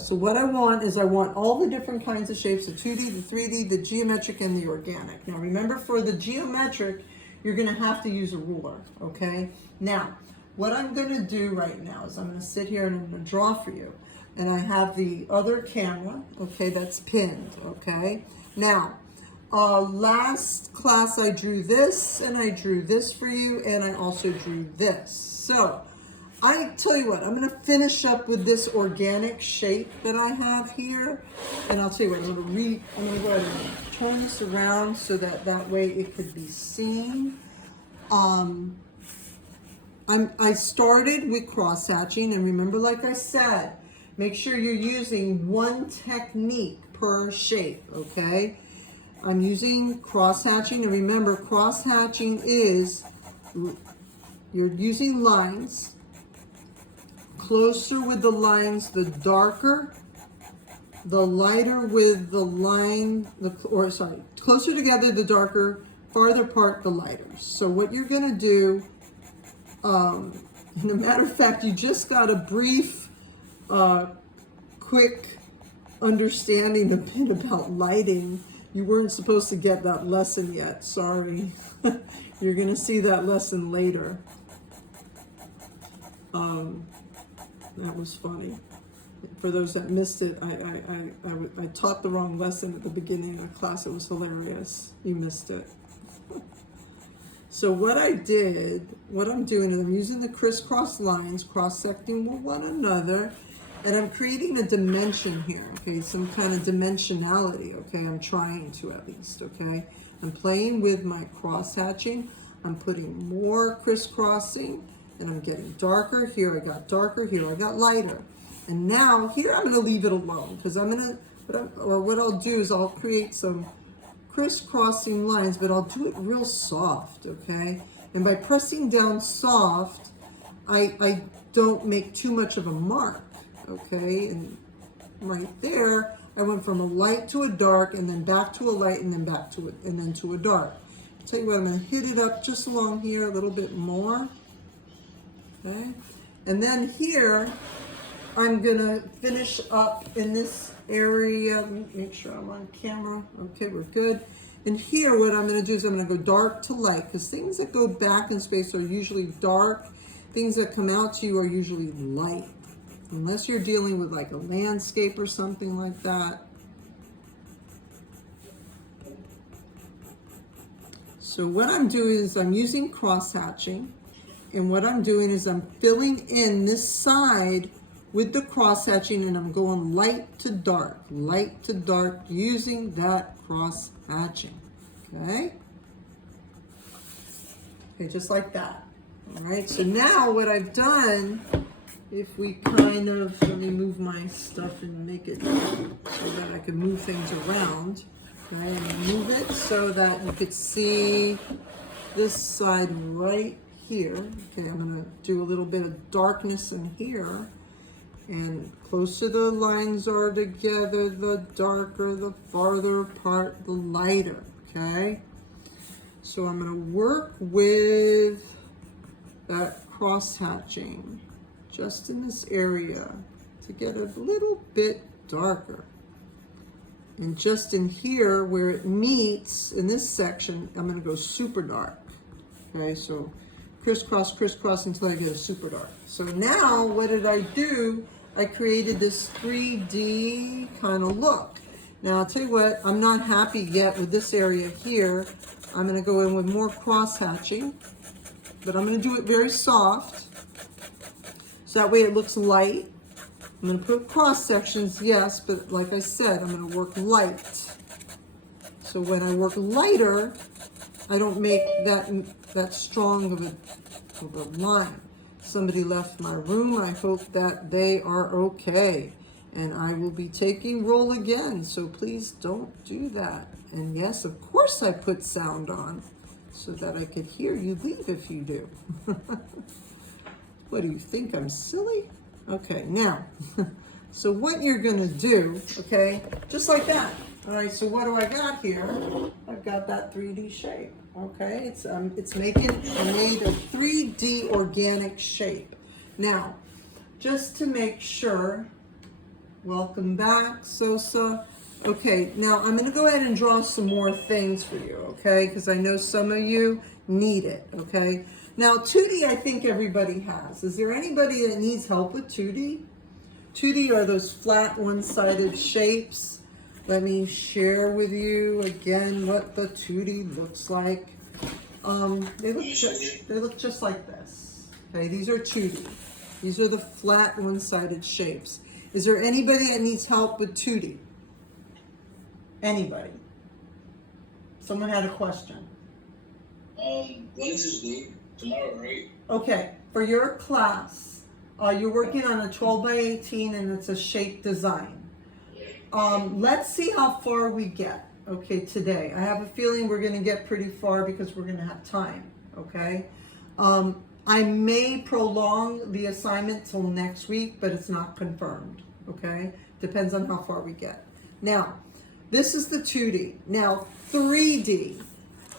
So what I want is I want all the different kinds of shapes, the 2D, the 3D, the geometric, and the organic. Now remember, for the geometric, you're gonna have to use a ruler, okay? Now, what I'm gonna do right now is I'm gonna sit here and I'm gonna draw for you. And I have the other camera, okay, that's pinned, okay? Now, last class I drew this, and I drew this for you, and I also drew this. So, I tell you what, I'm gonna finish up with this organic shape that I have here. And I'll tell you what, I'm gonna go ahead and turn this around so that way it could be seen. I started with cross hatching, and remember, like I said, make sure you're using one technique per shape, okay? I'm using cross hatching, and remember, cross hatching is, you're using lines. Closer with the lines, the darker. The lighter with the line, closer together, the darker. Farther apart, the lighter. So what you're gonna do, and a matter of fact, you just got a brief, quick understanding a bit about lighting. You weren't supposed to get that lesson yet, sorry. You're gonna see that lesson later. That was funny. For those that missed it, I taught the wrong lesson at the beginning of the class. It was hilarious. You missed it. So what I'm doing is I'm using the crisscross lines, cross-secting one another, and I'm creating a dimension here, okay? Some kind of dimensionality, okay? I'm trying to, at least, okay? I'm playing with my cross-hatching. I'm putting more crisscrossing, and I'm getting darker. Here I got darker, here I got lighter. And now here I'm gonna leave it alone, because what I'll do is I'll create some crisscrossing lines, but I'll do it real soft, okay? And by pressing down soft, I don't make too much of a mark, okay? And right there, I went from a light to a dark, and then back to a light, and then back to it, and then to a dark. I'll tell you what, I'm gonna hit it up just along here a little bit more. Okay, and then here, I'm gonna finish up in this area. Make sure I'm on camera. Okay, we're good. And here, what I'm gonna do is I'm gonna go dark to light, because things that go back in space are usually dark. Things that come out to you are usually light, unless you're dealing with like a landscape or something like that. So what I'm doing is I'm using cross hatching. And what I'm doing is I'm filling in this side with the cross hatching, and I'm going light to dark, using that cross hatching, okay? Okay, just like that. All right, so now what I've done, if we kind of, let me move my stuff and make it so that I can move things around, right? And move it so that you could see this side right here. Okay, I'm gonna do a little bit of darkness in here, and closer the lines are together, the darker, the farther apart, the lighter, okay? So I'm gonna work with that cross hatching just in this area to get a little bit darker. And just in here where it meets, in this section, I'm gonna go super dark, okay? So crisscross, crisscross until I get a super dark. So now what did I do? I created this 3D kind of look. Now I'll tell you what, I'm not happy yet with this area here. I'm gonna go in with more cross hatching, but I'm gonna do it very soft. So that way it looks light. I'm gonna put cross sections, yes, but like I said, I'm gonna work light. So when I work lighter, I don't make that strong of a line. Somebody left my room. I hope that they are okay. And I will be taking roll again, so please don't do that. And yes, of course I put sound on so that I could hear you leave if you do. What do you think, I'm silly? Okay, now, so what you're gonna do, okay, just like that. All right, so what do I got here? I've got that 3D shape, okay? I made a 3D organic shape. Now, just to make sure Welcome back, Sosa. Okay, now I'm going to go ahead and draw some more things for you, okay? Because I know some of you need it, okay? Now, 2D I think everybody has. Is there anybody that needs help with 2D? 2D are those flat one-sided shapes. Let me share with you again what the 2D looks like. They look just like this. Okay, these are 2D. These are the flat one-sided shapes. Is there anybody that needs help with 2D? Anybody? Someone had a question. When is this due? Tomorrow, right? Okay, for your class, you're working on a 12 by 18 and it's a shape design. Let's see how far we get, okay, today. I have a feeling we're going to get pretty far because we're going to have time, okay? I may prolong the assignment till next week, but it's not confirmed, okay? Depends on how far we get. Now, this is the 2D. Now, 3D.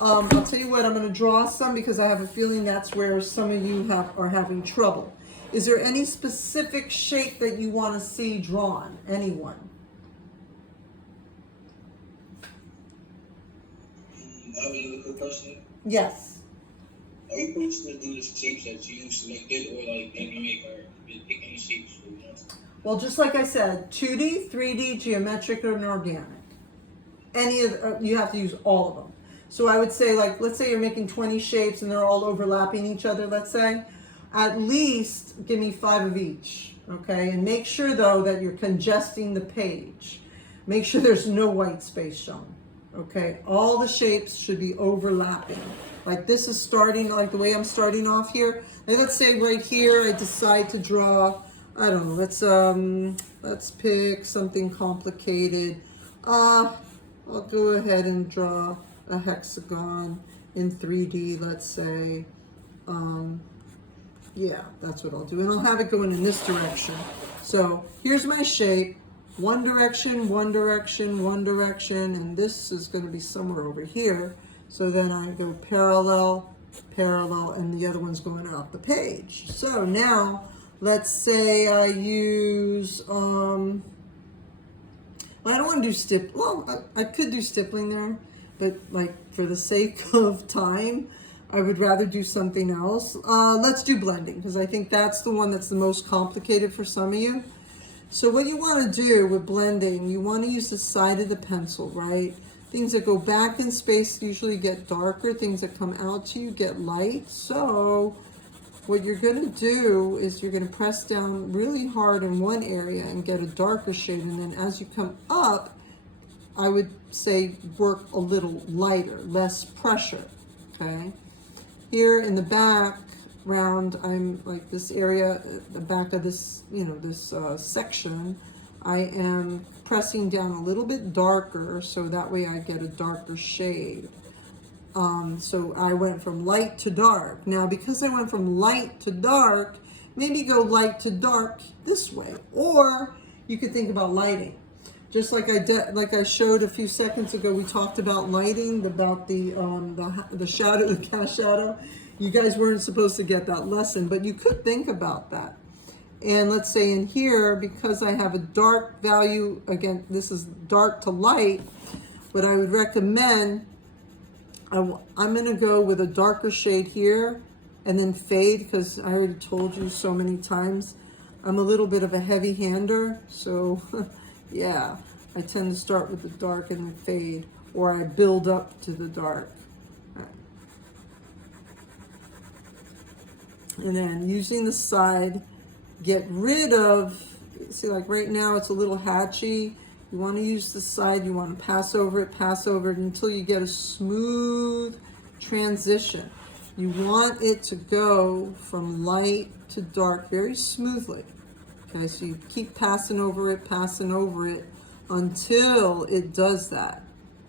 I'll tell you what, I'm going to draw some because I have a feeling that's where some of you are having trouble. Is there any specific shape that you want to see drawn? Anyone? I have another quick question. Yes. Are you supposed to do the shapes that you selected, or like dynamic, or pick any shapes for you? Well, just like I said, 2D, 3D, geometric, and organic. Any of you have to use all of them. So I would say, like, let's say you're making 20 shapes and they're all overlapping each other, let's say. At least give me 5 of each, okay? And make sure, though, that you're congesting the page. Make sure there's no white space shown, okay? All the shapes should be overlapping. Like this is starting, like the way I'm starting off here. Like let's say right here, I decide to draw, I don't know, let's pick something complicated. I'll go ahead and draw a hexagon in 3D, let's say. Yeah, that's what I'll do. And I'll have it going in this direction. So here's my shape. One direction, one direction, one direction, and this is going to be somewhere over here. So then I go parallel, parallel, and the other one's going off the page. So now, let's say I use, well, I don't want to do well, I could do stippling there, but like for the sake of time, I would rather do something else. Let's do blending, because I think that's the one that's the most complicated for some of you. So what you want to do with blending, you want to use the side of the pencil, right? Things that go back in space usually get darker. Things that come out to you get light. So what you're going to do is you're going to press down really hard in one area and get a darker shade. And then as you come up, I would say work a little lighter, less pressure, okay? Here in the background, I'm like this area, the back of this, this section, I am pressing down a little bit darker so that way I get a darker shade. So I went from light to dark. Now, because I went from light to dark, maybe go light to dark this way. Or you could think about lighting. Just like I showed a few seconds ago, we talked about lighting, about the shadow, the cast shadow. You guys weren't supposed to get that lesson, but you could think about that. And let's say in here, because I have a dark value, again, this is dark to light, what I would recommend, I'm going to go with a darker shade here and then fade, because I already told you so many times, I'm a little bit of a heavy hander, so yeah, I tend to start with the dark and then fade, or I build up to the dark. And then using the side, get rid of, see, like right now it's a little hatchy. You want to use the side, you want to pass over it until you get a smooth transition. You want it to go from light to dark very smoothly. Okay, so you keep passing over it until it does that.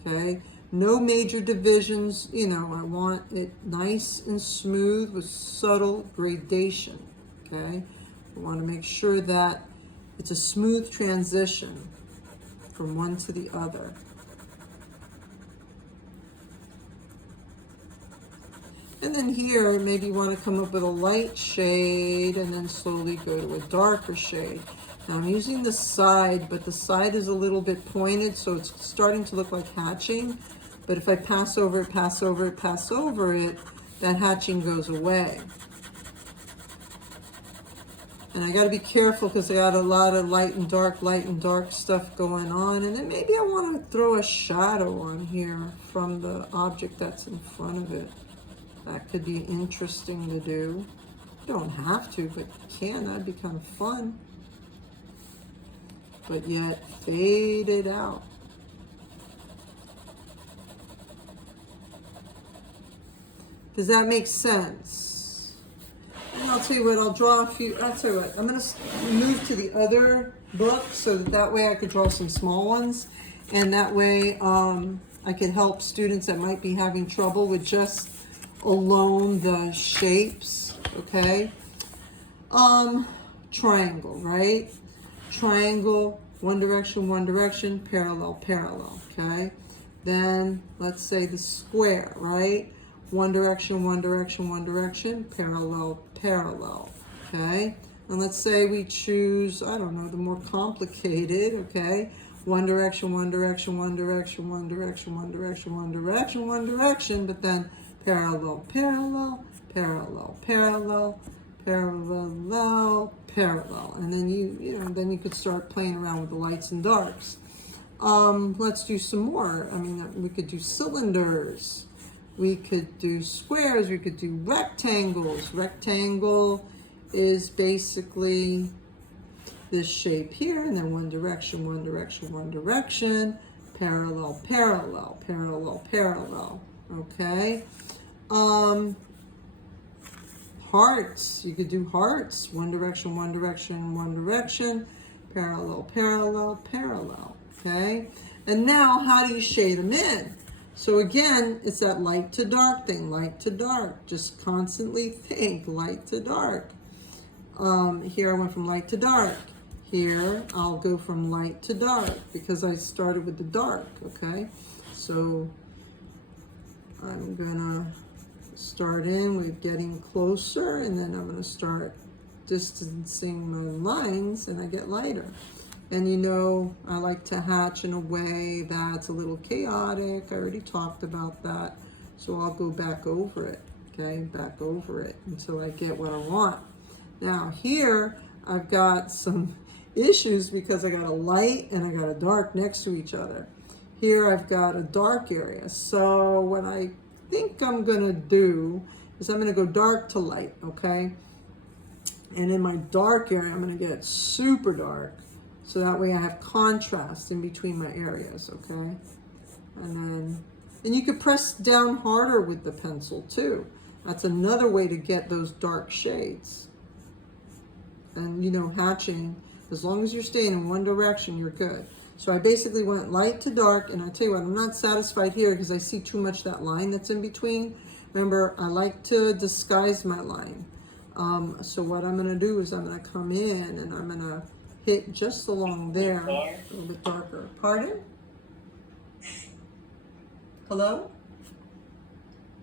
Okay, no major divisions, I want it nice and smooth with subtle gradation. Okay, I want to make sure that it's a smooth transition from one to the other. And then here, maybe you want to come up with a light shade and then slowly go to a darker shade. Now I'm using the side, but the side is a little bit pointed, so it's starting to look like hatching. But if I pass over it, pass over it, pass over it, that hatching goes away. And I got to be careful because I got a lot of light and dark stuff going on. And then maybe I want to throw a shadow on here from the object that's in front of it. That could be interesting to do. You don't have to, but you can. That'd be kind of fun. But yet fade it out. Does that make sense? And I'll tell you what, I'll draw a few, I'll tell you what, I'm going to move to the other book so that way I could draw some small ones. And that way I could help students that might be having trouble with just alone the shapes, okay? Triangle, right? Triangle, one direction, parallel, parallel, okay? Then let's say the square, right? One direction, parallel, parallel, okay? And let's say we choose, I don't know, the more complicated, okay? One direction, but then parallel, parallel, parallel, parallel, parallel, parallel. And then then you could start playing around with the lights and darks. Let's do some more. I mean, we could do cylinders. We could do squares, we could do rectangles. Rectangle is basically this shape here, and then one direction, parallel, parallel, parallel, parallel, okay? Hearts, you could do hearts, one direction, parallel, parallel, parallel, okay? And now, how do you shade them in? So again, it's that light to dark thing, light to dark. Just constantly think light to dark. Here I went from light to dark. Here I'll go from light to dark because I started with the dark, okay? So I'm gonna start in with getting closer, and then I'm gonna start distancing my lines, and I get lighter. And you know, I like to hatch in a way that's a little chaotic. I already talked about that. So I'll go back over it, okay? Back over it until I get what I want. Now here, I've got some issues because I got a light and I got a dark next to each other. Here I've got a dark area. So what I think I'm gonna do is I'm gonna go dark to light, okay? And in my dark area, I'm gonna get super dark. So that way I have contrast in between my areas, okay? And you could press down harder with the pencil too. That's another way to get those dark shades. And you know, hatching, as long as you're staying in one direction, you're good. So I basically went light to dark, and I tell you what, I'm not satisfied here because I see too much that line that's in between. Remember, I like to disguise my line. So what I'm gonna do is I'm gonna come in and I'm gonna hit just along there, a little bit darker. Pardon? Hello?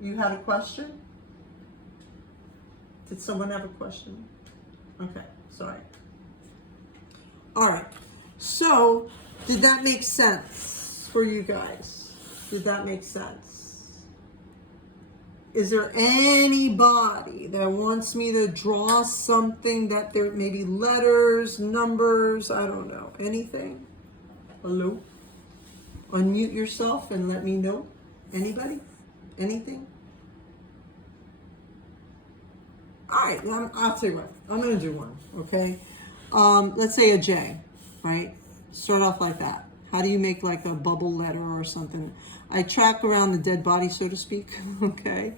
You had a question? Did someone have a question? Okay, sorry. All right, so did that make sense for you guys? Did that make sense? Is there anybody that wants me to draw something that there may be letters, numbers, I don't know, anything? Hello? Unmute yourself and let me know. Anybody? Anything? All right, I'll tell you what. I'm going to do one, okay? Let's say a J, right? Start off like that. How do you make like a bubble letter or something? I track around the dead body, so to speak, okay?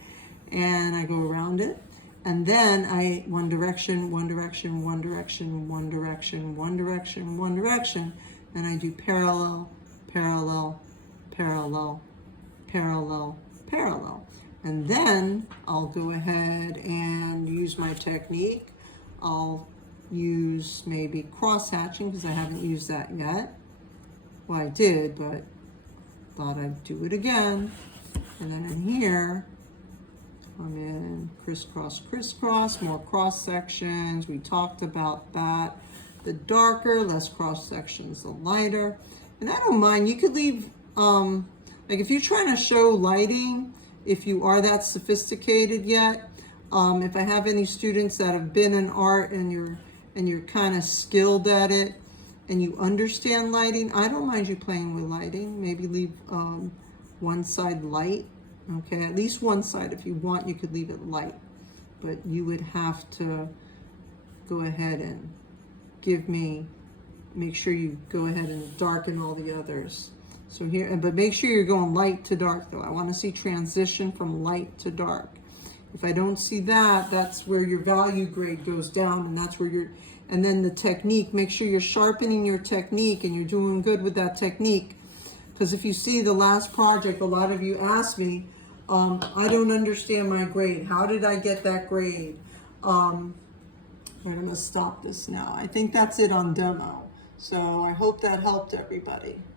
And I go around it. And then one direction, and I do parallel, parallel, parallel, parallel, parallel. And then I'll go ahead and use my technique. I'll use maybe cross hatching because I haven't used that yet. Well, I did, but thought I'd do it again. And then in here, come in crisscross, crisscross, more cross sections. We talked about that. the darker, less cross sections, the lighter. And I don't mind, you could leave, like if you're trying to show lighting, if you are that sophisticated yet, if I have any students that have been in art and you're kind of skilled at it and you understand lighting, I don't mind you playing with lighting. Maybe leave one side light, okay? At least one side. If you want, you could leave it light, but you would have to go ahead and make sure you go ahead and darken all the others. So here, but make sure you're going light to dark though. I want to see transition from light to dark. If I don't see that, that's where your value grade goes down, and that's where and then the technique, make sure you're sharpening your technique and you're doing good with that technique. Because if you see the last project, a lot of you asked me, I don't understand my grade. How did I get that grade? I'm going to stop this now. I think that's it on demo. So I hope that helped everybody.